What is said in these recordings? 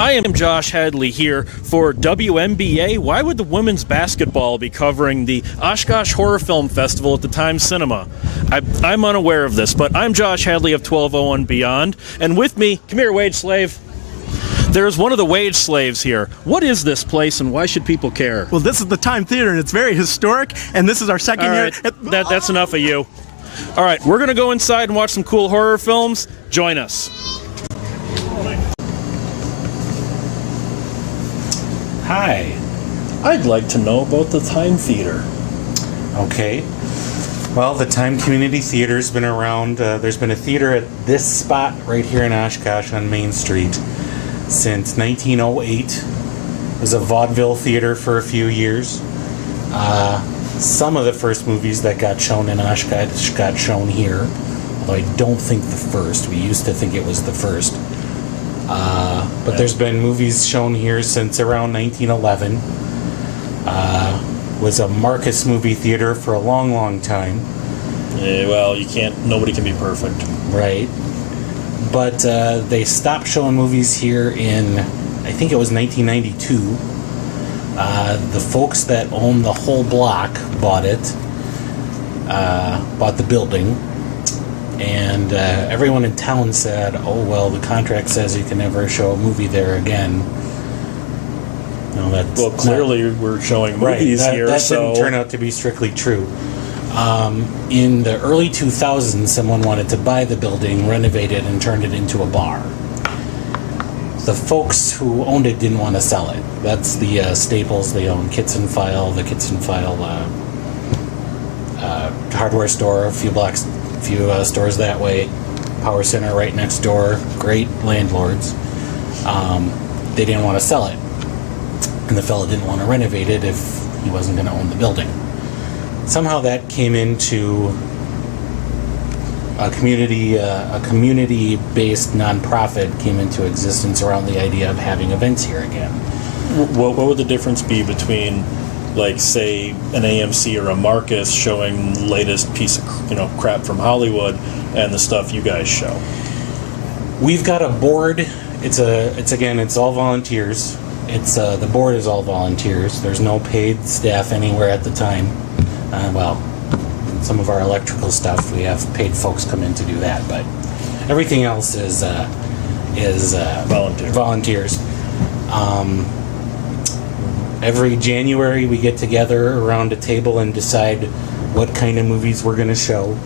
I am Josh Hadley here for WNBA. Why would the women's basketball be covering the Oshkosh Horror Film Festival at the Times Cinema? I'm unaware of this, but I'm Josh Hadley of 1201 Beyond, and with me, come here, wage slave. There's one of the wage slaves here. What is this place, and why should people care? Well, this is the Time Theater, and it's very historic, and this is our second year. That's enough of you. All right, we're going to go inside and watch some cool horror films. Join us. Hi, I'd like to know about the Time Theater. Okay. Well, the Time Community Theater's been around. There's been a theater at this spot right here in Oshkosh on Main Street since 1908. It was a vaudeville theater for a few years. Some of the first movies that got shown in Oshkosh got shown here, although I don't think the first. We used to think it was the first. But there's been movies shown here since around 1911. Was a Marcus movie theater for a long, long time. Yeah, well, nobody can be perfect. Right. But they stopped showing movies here in, I think it was 1992. The folks that own the whole block bought the building. And everyone in town said, oh, well, the contract says you can never show a movie there again. Well, clearly we're showing movies here. That didn't turn out to be strictly true. In the early 2000s, someone wanted to buy the building, renovate it, and turn it into a bar. The folks who owned it didn't want to sell it. That's the Staples. They own Kits and File, the Kits and File hardware store, a few stores that way. Power Center right next door. Great landlords. They didn't want to sell it. And the fellow didn't want to renovate it if he wasn't going to own the building. Somehow that came into a community-based nonprofit came into existence around the idea of having events here again. What would the difference be between, like, say, an AMC or a Marcus showing latest piece of crap from Hollywood and the stuff you guys show? We've got a board. It's all volunteers. The board is all volunteers. There's no paid staff anywhere at the time. Some of our electrical stuff, we have paid folks come in to do that, but everything else is volunteers. Every January we get together around a table and decide what kind of movies we're going to show.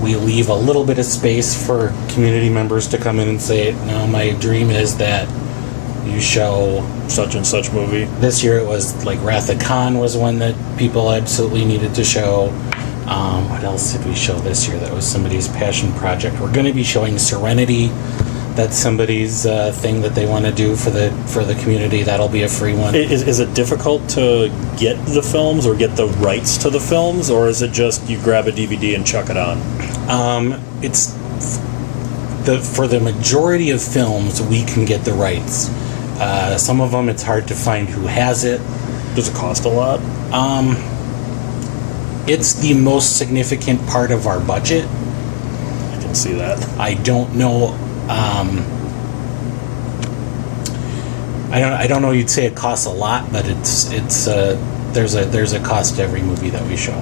We leave a little bit of space for community members to come in and say, no, my dream is that you show such and such movie. This year it was like Wrath of Khan was one that people absolutely needed to show. What else did we show this year that was somebody's passion project? We're going to be showing Serenity. That's somebody's thing that they want to do for the community. That'll be a free one. Is it difficult to get the films or get the rights to the films, or is it just you grab a DVD and chuck it on? For the majority of films, we can get the rights. Some of them, it's hard to find who has it. Does it cost a lot? It's the most significant part of our budget. I can see that. I don't know. I don't know. You'd say it costs a lot, but there's a cost to every movie that we show.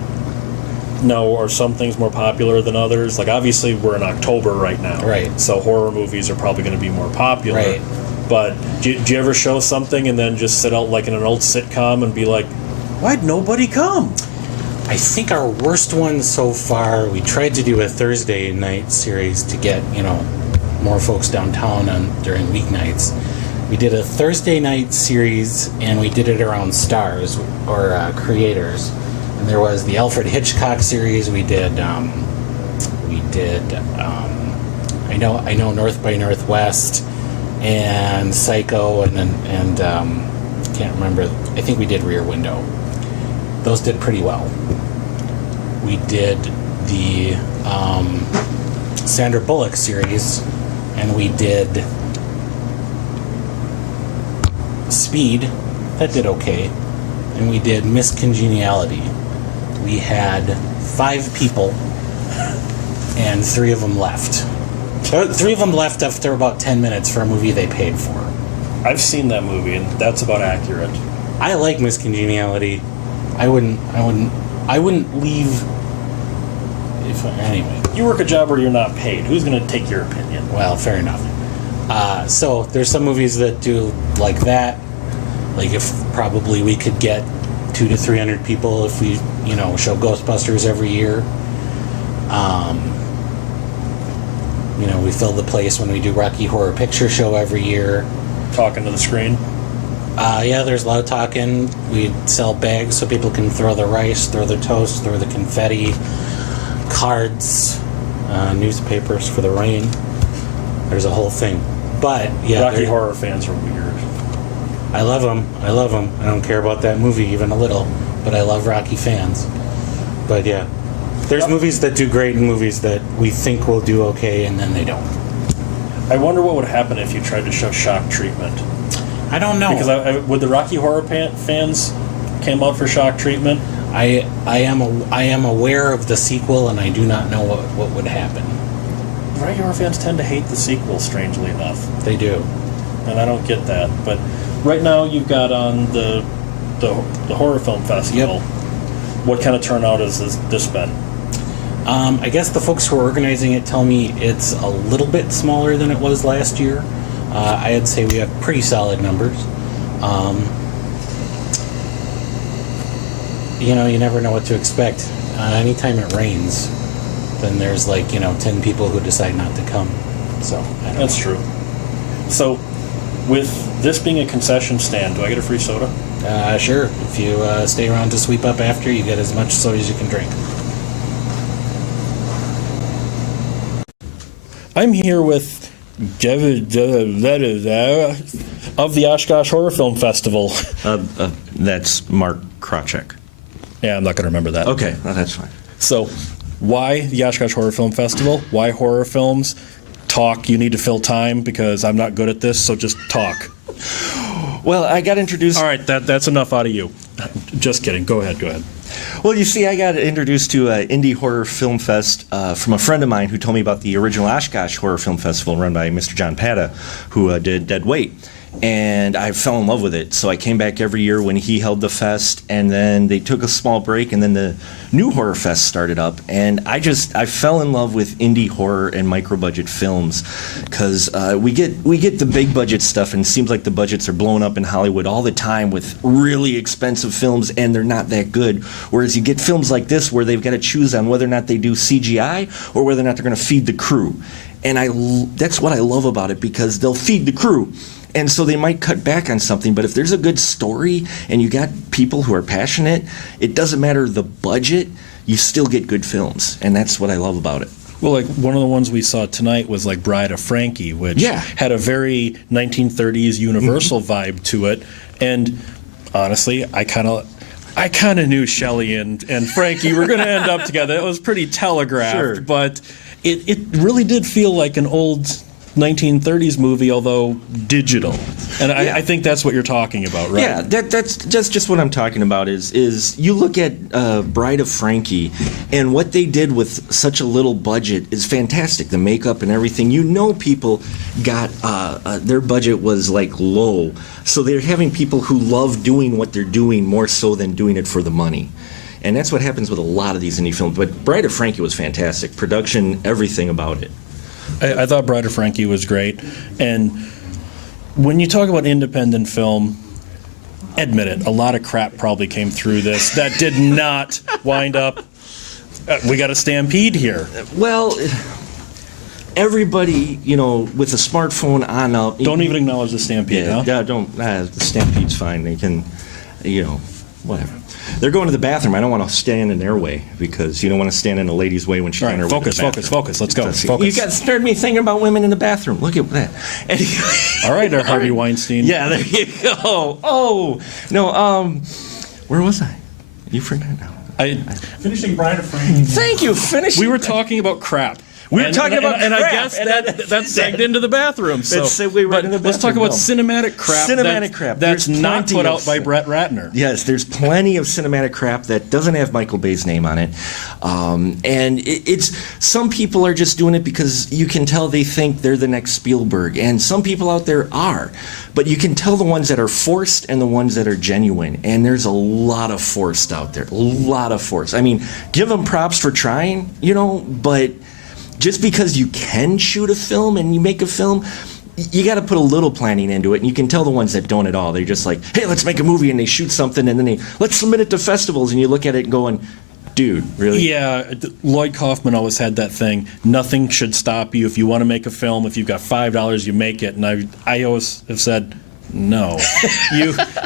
No, are some things more popular than others? Like, obviously, we're in October right now. Right. So horror movies are probably going to be more popular. Right. But do you ever show something and then just sit out like in an old sitcom and be like, why'd nobody come? I think our worst one so far, we tried to do a Thursday night series to get, more folks downtown during weeknights. We did a Thursday night series, and we did it around stars or creators. And there was the Alfred Hitchcock series. We did I know North by Northwest and Psycho, and can't remember. I think we did Rear Window. Those did pretty well. We did the Sandra Bullock series, and we did Speed. That did okay. And we did Miss Congeniality. We had 5 people, and 3 of them left. 3 of them left after about 10 minutes for a movie they paid for. I've seen that movie, and that's about accurate. I like Miss Congeniality. I wouldn't leave. Anyway. You work a job where you're not paid. Who's going to take your opinion? Well, fair enough. So there's some movies that do like that. Like if probably we could get 200 to 300 people if we, show Ghostbusters every year. We fill the place when we do Rocky Horror Picture Show every year. Talking to the screen? Yeah, there's a lot of talking. We sell bags so people can throw their rice, throw their toast, throw the confetti, cards, newspapers for the rain. There's a whole thing. But, yeah. Rocky Horror fans are weird. I love them. I don't care about that movie even a little, but I love Rocky fans. But, yeah. There's movies that do great and movies that we think will do okay, and then they don't. I wonder what would happen if you tried to show Shock Treatment. I don't know. Because would the Rocky Horror fans came out for Shock Treatment? I am aware of the sequel, and I do not know what would happen. Rocky Horror fans tend to hate the sequel, strangely enough. They do. And I don't get that. But right now you've got on the Horror Film Festival. Yep. What kind of turnout has this been? I guess the folks who are organizing it tell me it's a little bit smaller than it was last year. I'd say we have pretty solid numbers. You never know what to expect. Anytime it rains, then there's 10 people who decide not to come. So That's true. So, with this being a concession stand, do I get a free soda? Sure. If you stay around to sweep up after, you get as much soda as you can drink. I'm here with of the Oshkosh Horror Film Festival. That's Mark Krawczyk. Yeah, I'm not going to remember that. Okay, well, that's fine. So, why the Oshkosh Horror Film Festival? Why horror films? Talk. You need to fill time because I'm not good at this, so just talk. Well, I got introduced... All right, that's enough out of you. Just kidding. Go ahead. Well, you see, I got introduced to Indie Horror Film Fest from a friend of mine who told me about the original Oshkosh Horror Film Festival run by Mr. John Pata, who did Dead Weight. And I fell in love with it. So I came back every year when he held the fest, and then they took a small break, and then the new Horror Fest started up. And I fell in love with indie horror and micro-budget films because we get the big budget stuff, and it seems like the budgets are blowing up in Hollywood all the time with really expensive films, and they're not that good. Whereas you get films like this where they've got to choose on whether or not they do CGI or whether or not they're going to feed the crew. And that's what I love about it, because they'll feed the crew. And so they might cut back on something, but if there's a good story and you got people who are passionate, it doesn't matter the budget, you still get good films. And that's what I love about it. Well, like one of the ones we saw tonight was like Bride of Frankie, which had a very 1930s Universal vibe to it. And honestly, I kind of knew Shelley and Frankie were going to end up together. It was pretty telegraphed, but it really did feel like an old 1930s movie, although digital. And I think that's what you're talking about, right? Yeah, that's just what I'm talking about is you look at Bride of Frankie, and what they did with such a little budget is fantastic. The makeup and everything. People got, their budget was low. So they're having people who love doing what they're doing more so than doing it for the money. And that's what happens with a lot of these indie films. But Bride of Frankie was fantastic. Production, everything about it. I thought Bride of Frankie was great. And when you talk about independent film, admit it, a lot of crap probably came through this that did not wind up. We got a stampede here. Well, everybody, with a smartphone on up. Don't even acknowledge the stampede, huh? Yeah, don't. The stampede's fine. They can, whatever. They're going to the bathroom. I don't want to stand in their way because you don't want to stand in a lady's way when she's on her way to the bathroom. Focus. Let's go. You started me thinking about women in the bathroom. Look at that. Anyway. All right, Harvey Weinstein. Yeah, there you go. Oh, no, where was I? You forgot now. Finishing Bride of Frankie. Thank you. Finishing. We were talking about crap. We were talking about and I crap, guess and that segged into the bathroom. So, That segue right but into the let's talk bathroom, about cinematic crap. Crap. That's There's not plenty put of out by Brett Ratner. Yes, there's plenty of cinematic crap that doesn't have Michael Bay's name on it, and it's some people are just doing it because you can tell they think they're the next Spielberg, and some people out there are, but you can tell the ones that are forced and the ones that are genuine, and there's a lot of forced out there, a lot of forced. I mean, give them props for trying, but just because you can shoot a film and you make a film, you got to put a little planning into it, and you can tell the ones that don't at all. They're just like, hey, let's make a movie, and they shoot something, and then let's submit it to festivals, and you look at it going, dude, really? Yeah, Lloyd Kaufman always had that thing. Nothing should stop you. If you want to make a film, if you've got $5, you make it. And I always have said, no.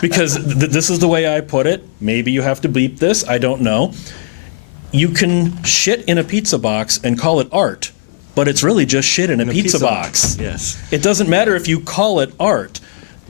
Because this is the way I put it. Maybe you have to bleep this. I don't know. You can shit in a pizza box and call it art, but it's really just shit in a pizza box. Yes. It doesn't matter if you call it art.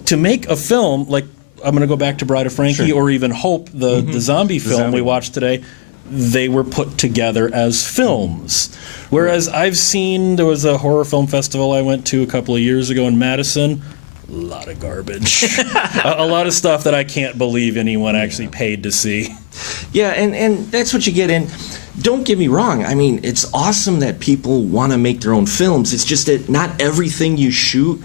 To make a film, like I'm going to go back to Bride of Frankie or even Hope, the zombie film we watched today, they were put together as films. Whereas I've seen, there was a horror film festival I went to a couple of years ago in Madison. A lot of garbage. a lot of stuff that I can't believe anyone actually paid to see. Yeah, and that's what you get in. Don't get me wrong. I mean, it's awesome that people want to make their own films. It's just that not everything you shoot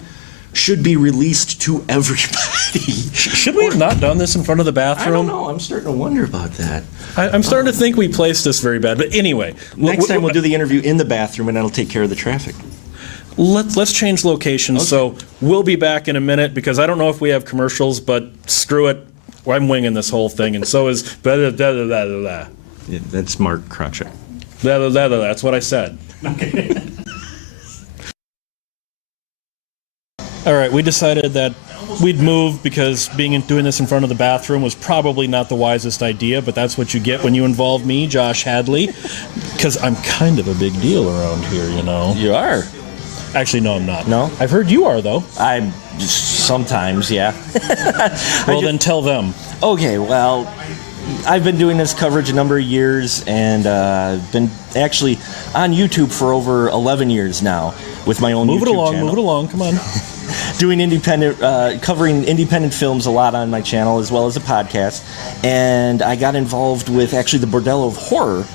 should be released to everybody. Should we have not done this in front of the bathroom? I don't know. I'm starting to wonder about that. I'm starting to think we placed this very bad. But anyway. Next time we'll do the interview in the bathroom, and that'll take care of the traffic. Let's change locations. Okay. So we'll be back in a minute because I don't know if we have commercials, but screw it. I'm winging this whole thing, and so is blah, blah, blah, blah, blah, blah. Yeah, that's Mark Krawczyk. Blah, blah, blah, blah, that's what I said. Okay. All right, we decided that we'd move because doing this in front of the bathroom was probably not the wisest idea, but that's what you get when you involve me, Josh Hadley, because I'm kind of a big deal around here, You are. Actually, no, I'm not. No? I've heard you are, though. I'm sometimes, yeah. Well, then tell them. Okay, well, I've been doing this coverage a number of years, and been actually on YouTube for over 11 years now with my own YouTube channel. Move it along, come on. Doing covering independent films a lot on my channel, as well as a podcast. And I got involved with actually the Bordello of Horror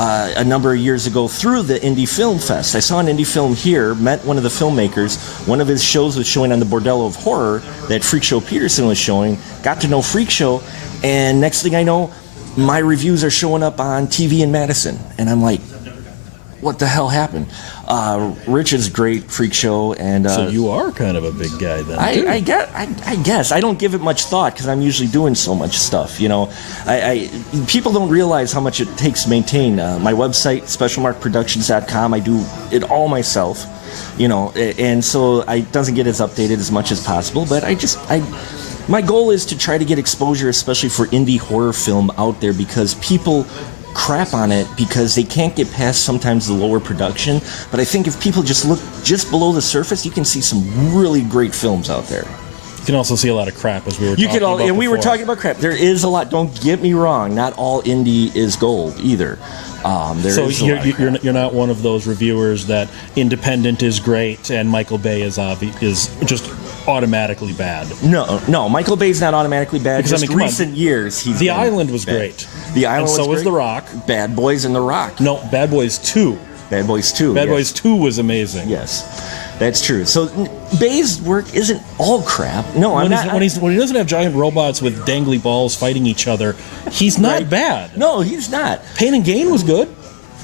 a number of years ago through the Indie Film Fest. I saw an indie film here, met one of the filmmakers. One of his shows was showing on the Bordello of Horror that Freak Show Peterson was showing. Got to know Freak Show, and next thing I know, my reviews are showing up on TV in Madison. And I'm like, what the hell happened? Rich is great, Freak Show, and so you are kind of a big guy then. I guess I don't give it much thought because I'm usually doing so much stuff. People don't realize how much it takes to maintain my website, specialmarkproductions.com. I do it all myself, and so it doesn't get as updated as much as possible. But my goal is to try to get exposure, especially for indie horror film out there, because people crap on it because they can't get past sometimes the lower production. But I think if people just look just below the surface, you can see some really great films out there. You can also see a lot of crap, as we were talking about and we before. were talking about crap. There is a lot. Don't get me wrong. Not all indie is gold either. So you're not one of those reviewers that independent is great and Michael Bay is just automatically bad. No, Michael Bay's not automatically bad. Because just recent years, he's The Island was great. The Island and was so great. was The Rock. Bad Boys and The Rock. No, Bad Boys 2. Bad Boys 2. Bad Boys 2 was amazing. Yes. That's true. So Bay's work isn't all crap. No, when I'm not. When he doesn't have giant robots with dangly balls fighting each other, he's not bad. No, he's not. Pain and Gain was good.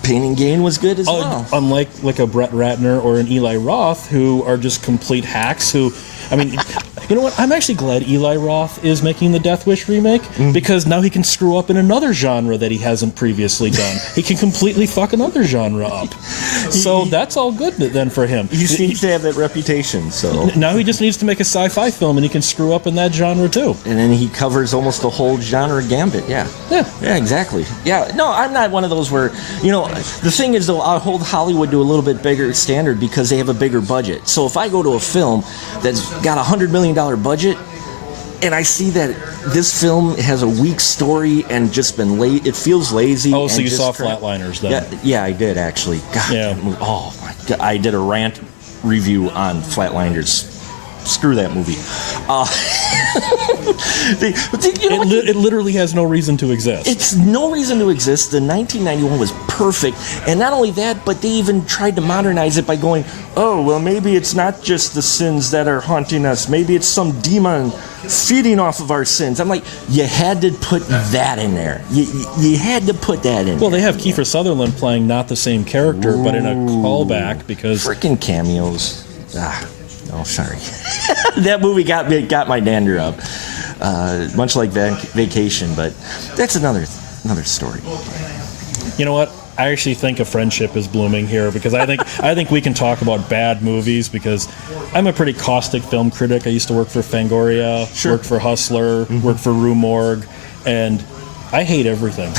Pain and Gain was good as well. Unlike a Brett Ratner or an Eli Roth, who are just complete hacks. You know what? I'm actually glad Eli Roth is making the Death Wish remake because now he can screw up in another genre that he hasn't previously done. He can completely fuck another genre up. So that's all good then for him. He seems to have that reputation. So now he just needs to make a sci-fi film and he can screw up in that genre too. And then he covers almost the whole genre gambit. Yeah, exactly. Yeah, no, I'm not one of those where the thing is though, I'll hold Hollywood to a little bit bigger standard because they have a bigger budget. So if I go to a film that's got $100 million budget, and I see that this film has a weak story and just been late. It feels lazy. Oh, so and you just saw Flatliners then? Yeah, I did actually. God, Yeah. that movie- oh my God, I did a rant review on Flatliners. Screw that movie. You know what? It literally has no reason to exist. It's no reason to exist. The 1991 was perfect. And not only that, but they even tried to modernize it by going, oh, well, maybe it's not just the sins that are haunting us. Maybe it's some demon feeding off of our sins. I'm like, you had to put that in there. You had to put that in Well, there. they have Kiefer Sutherland playing not the same character, but in a callback because Freaking cameos. Oh, sorry. That movie got my dander up. Much like Vacation, but that's another story. you know what? I actually think a friendship is blooming here because I think we can talk about bad movies because I'm a pretty caustic film critic. I used to work for Fangoria, worked for Hustler, worked for Rue Morgue, and I hate everything.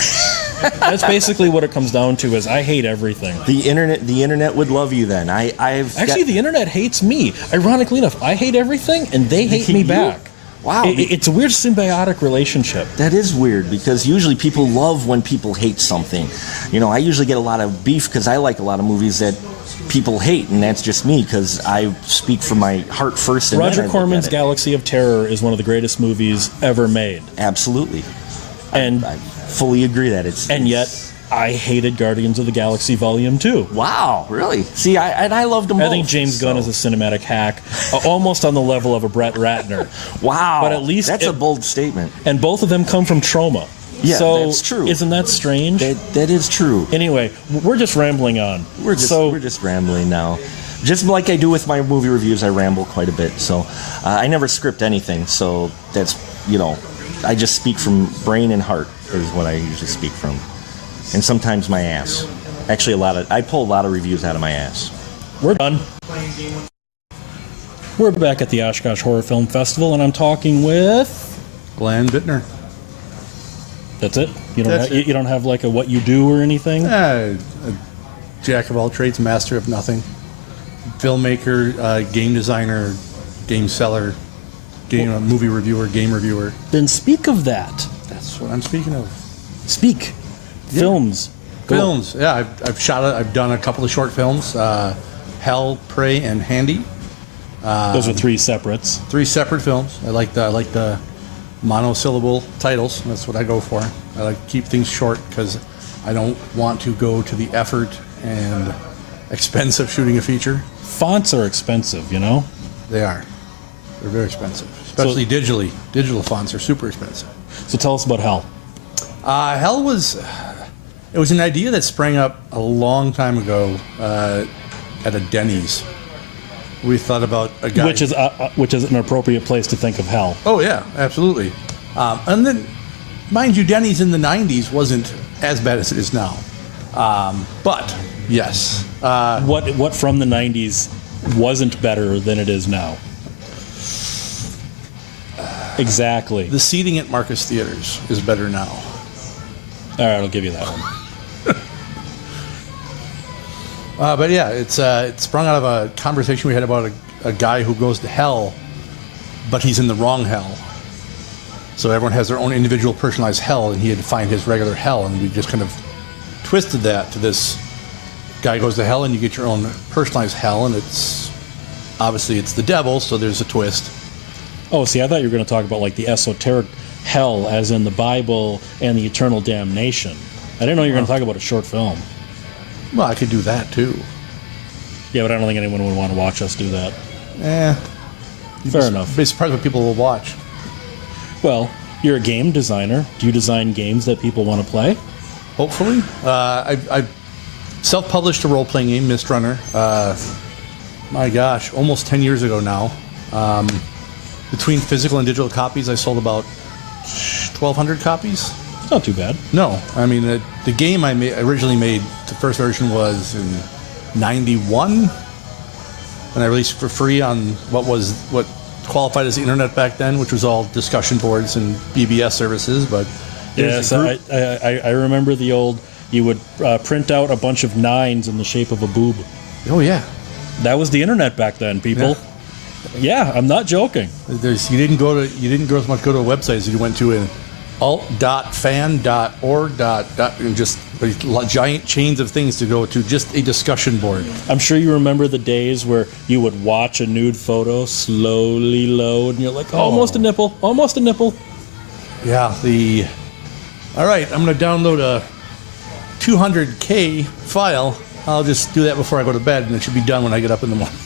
That's basically what it comes down to is I hate everything. The internet would love you then. The internet hates me. Ironically enough, I hate everything and they hate me back. Wow. It's a weird symbiotic relationship. That is weird because usually people love when people hate something. You know, I usually get a lot of beef because I like a lot of movies that people hate, and that's just me because I speak from my heart first. And Roger then I look Corman's at it. Galaxy of Terror is one of the greatest movies ever made. Absolutely. And I fully agree that it's... And yet, I hated Guardians of the Galaxy Volume 2. Wow, really? See, I loved them both. I think James Gunn is a cinematic hack, almost on the level of a Brett Ratner. Wow. But at least that's a bold statement. And both of them come from Troma. Yeah, so that's true. Isn't that strange? That is true. Anyway, we're just rambling on. We're just rambling now. Just like I do with my movie reviews, I ramble quite a bit. So I never script anything. So that's, I just speak from brain and heart is what I usually speak from. And sometimes my ass. Actually, I pull a lot of reviews out of my ass. We're done. We're back at the Oshkosh Horror Film Festival, and I'm talking with Glenn Bittner. That's it. You don't have like a what you do or anything. A jack of all trades, master of nothing. Filmmaker, game designer, game seller, movie reviewer, game reviewer. Then speak of that. That's what I'm speaking of. Speak. Yeah. Films. Films. Yeah, I've done a couple of short films. Hell, Prey, and Handy. Those are three separates. Three separate films. I like the monosyllable titles. That's what I go for. I like to keep things short because I don't want to go to the effort and expense of shooting a feature. Fonts are expensive, They are. They're very expensive, especially digitally. Digital fonts are super expensive. So tell us about Hell. Hell was an idea that sprang up a long time ago at a Denny's. We thought about a guy, which is an appropriate place to think of Hell. Oh yeah, absolutely. And then, mind you, Denny's in the '90s wasn't as bad as it is now. But yes, what from the '90s wasn't better than it is now? Exactly. The seating at Marcus Theaters is better now. All right, I'll give you that one. But yeah, it sprung out of a conversation we had about a guy who goes to hell, but he's in the wrong hell. So everyone has their own individual personalized hell, and he had to find his regular hell, and we just kind of twisted that to this guy goes to hell, and you get your own personalized hell, and it's the devil, so there's a twist. Oh, see, I thought you were going to talk about like the esoteric hell, as in the Bible and the eternal damnation. I didn't know you were going to talk about a short film. Well, I could do that too. Yeah, but I don't think anyone would want to watch us do that. Fair enough. Be surprised what people will watch. Well, you're a game designer. Do you design games that people want to play? Hopefully. I self-published a role-playing game, Mist Runner. My gosh, almost 10 years ago now. Between physical and digital copies, I sold about 1,200 copies. It's not too bad. No, I mean the game I originally made, the first version was in '91, and I released for free on what qualified as the internet back then, which was all discussion boards and BBS services. But yes, I remember the old. You would print out a bunch of 9s in the shape of a boob. Oh yeah, that was the internet back then, people. Yeah, I'm not joking. You didn't go as much go to a website as you went to an alt.fan.org. And just giant chains of things to go to, just a discussion board. I'm sure you remember the days where you would watch a nude photo slowly load, and you're like, almost a nipple, almost a nipple. Yeah, all right, I'm going to download a 200K file. I'll just do that before I go to bed, and it should be done when I get up in the morning.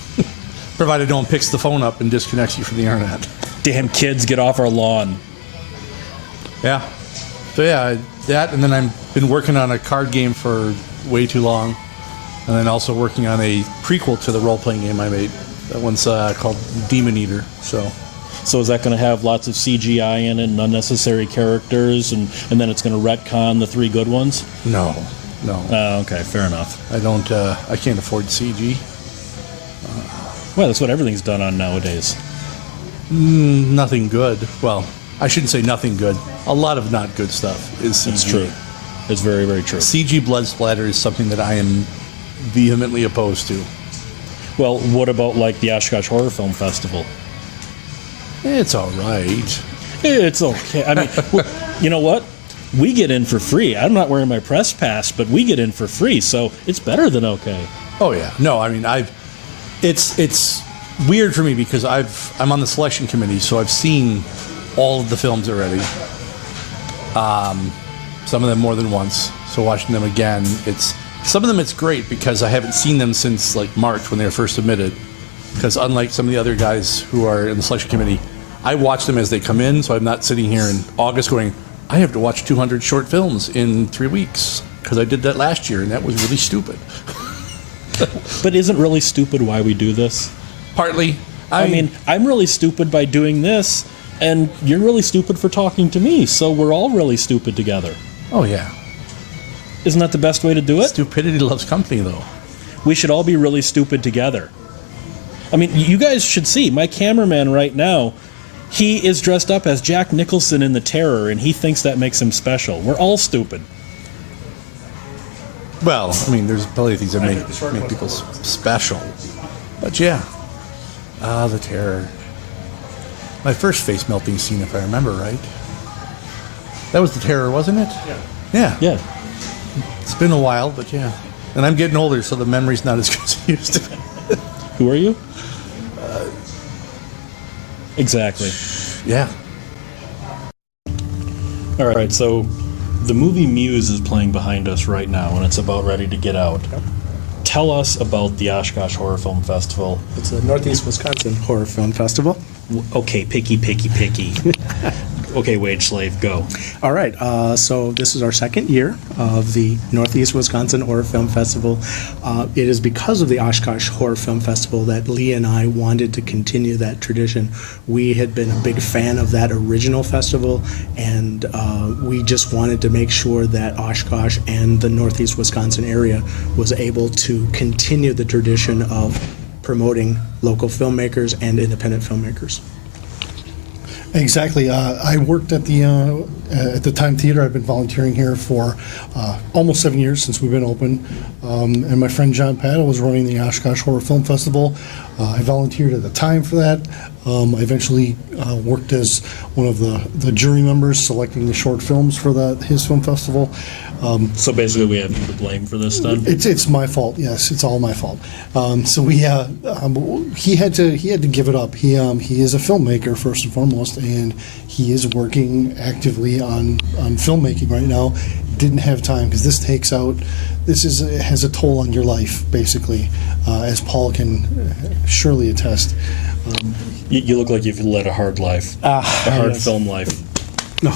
Provided no one picks the phone up and disconnects you from the internet. Damn kids, get off our lawn. Yeah. So yeah, that, and then I've been working on a card game for way too long, and then also working on a prequel to the role-playing game I made. That one's called Demon Eater. So is that going to have lots of CGI in it and unnecessary characters, and then it's going to retcon the 3 good ones? No. Okay, fair enough. I can't afford CG. Well, that's what everything's done on nowadays. Nothing good. Well, I shouldn't say nothing good. A lot of not good stuff is CG. That's true. It's very, very true. CG blood splatter is something that I am vehemently opposed to. Well, what about like the Oshkosh Horror Film Festival? It's all right. It's okay. I mean, you know what? We get in for free. I'm not wearing my press pass, but we get in for free, so it's better than okay. Oh yeah. No, I mean it's weird for me because I'm on the selection committee, so I've seen all of the films already. Some of them more than once. So watching them again, some of them it's great because I haven't seen them since like March when they were first submitted. Because unlike some of the other guys who are in the selection committee, I watch them as they come in, so I'm not sitting here in August going, I have to watch 200 short films in 3 weeks because I did that last year and that was really stupid. But isn't really stupid why we do this? Partly. I mean, I'm really stupid by doing this, and you're really stupid for talking to me, so we're all really stupid together. Oh, yeah. Isn't that the best way to do it? Stupidity loves company, though. We should all be really stupid together. I mean, you guys should see, my cameraman right now, he is dressed up as Jack Nicholson in The Terror, and he thinks that makes him special. We're all stupid. Well, I mean, there's plenty of things that make people special. But yeah. The Terror. My first face-melting scene, if I remember right. That was The Terror, wasn't it? Yeah. Yeah. It's been a while, but yeah. And I'm getting older, so the memory's not as good as it used to be. Who are you? Exactly. Yeah. All right, so the movie Muse is playing behind us right now, and it's about ready to get out. Yep. Tell us about the Oshkosh Horror Film Festival. It's a Northeast Wisconsin Horror Film Festival. Okay, picky. Okay, wage slave, go. All right, so this is our second year of the Northeast Wisconsin Horror Film Festival. It is because of the Oshkosh Horror Film Festival that Lee and I wanted to continue that tradition. We had been a big fan of that original festival, and we just wanted to make sure that Oshkosh and the Northeast Wisconsin area was able to continue the tradition of promoting local filmmakers and independent filmmakers. Exactly. I worked at the Time Theater. I've been volunteering here for almost 7 years since we've been open. And my friend John Pata was running the Oshkosh Horror Film Festival. I volunteered at the time for that. I eventually worked as one of the jury members selecting the short films for his film festival. So basically we have you to blame for this then? It's my fault. Yes, it's all my fault. So he had to give it up. He is a filmmaker first and foremost, and he is working actively on filmmaking right now. Didn't have time because this has a toll on your life basically, as Paul can surely attest. You look like you've led a hard life, a hard film life. No,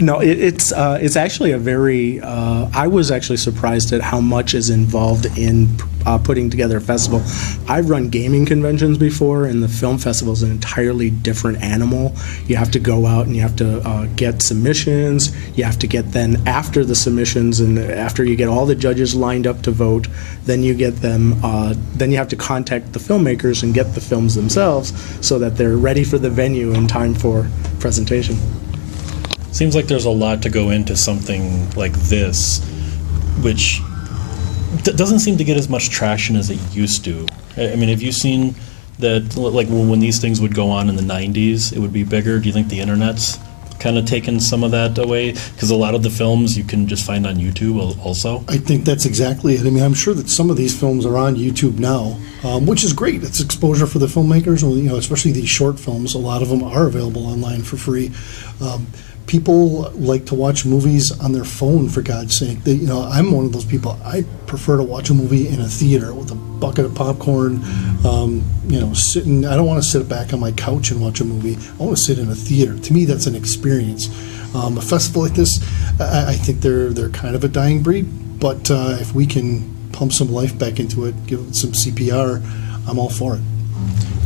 no. It's actually a very. I was actually surprised at how much is involved in putting together a festival. I've run gaming conventions before, and the film festival is an entirely different animal. You have to go out and you have to get submissions. You have to get then after the submissions and after you get all the judges lined up to vote, then you get them. Then you have to contact the filmmakers and get the films themselves so that they're ready for the venue in time for presentation. Seems like there's a lot to go into something like this, which doesn't seem to get as much traction as it used to. I mean, have you seen that, like when these things would go on in the 90s, it would be bigger? Do you think the internet's kind of taken some of that away? Because a lot of the films you can just find on YouTube also. I think that's exactly it. I mean, I'm sure that some of these films are on YouTube now, which is great. It's exposure for the filmmakers, especially these short films. A lot of them are available online for free. People like to watch movies on their phone, for God's sake. I'm one of those people. I prefer to watch a movie in a theater with a bucket of popcorn, sitting. I don't want to sit back on my couch and watch a movie. I want to sit in a theater. To me, that's an experience. A festival like this, I think they're kind of a dying breed, but if we can pump some life back into it, give it some CPR, I'm all for it.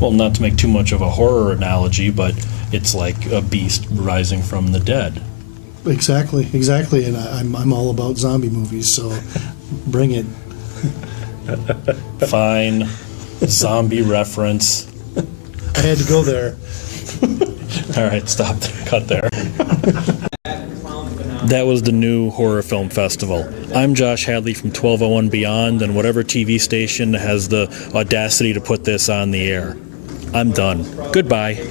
Well, not to make too much of a horror analogy, but it's like a beast rising from the dead. Exactly, and I'm all about zombie movies, so bring it. Fine. Zombie reference. I had to go there. All right, stop there. Cut there. That was the new horror film festival. I'm Josh Hadley from 1201 Beyond and whatever TV station has the audacity to put this on the air. I'm done. Goodbye.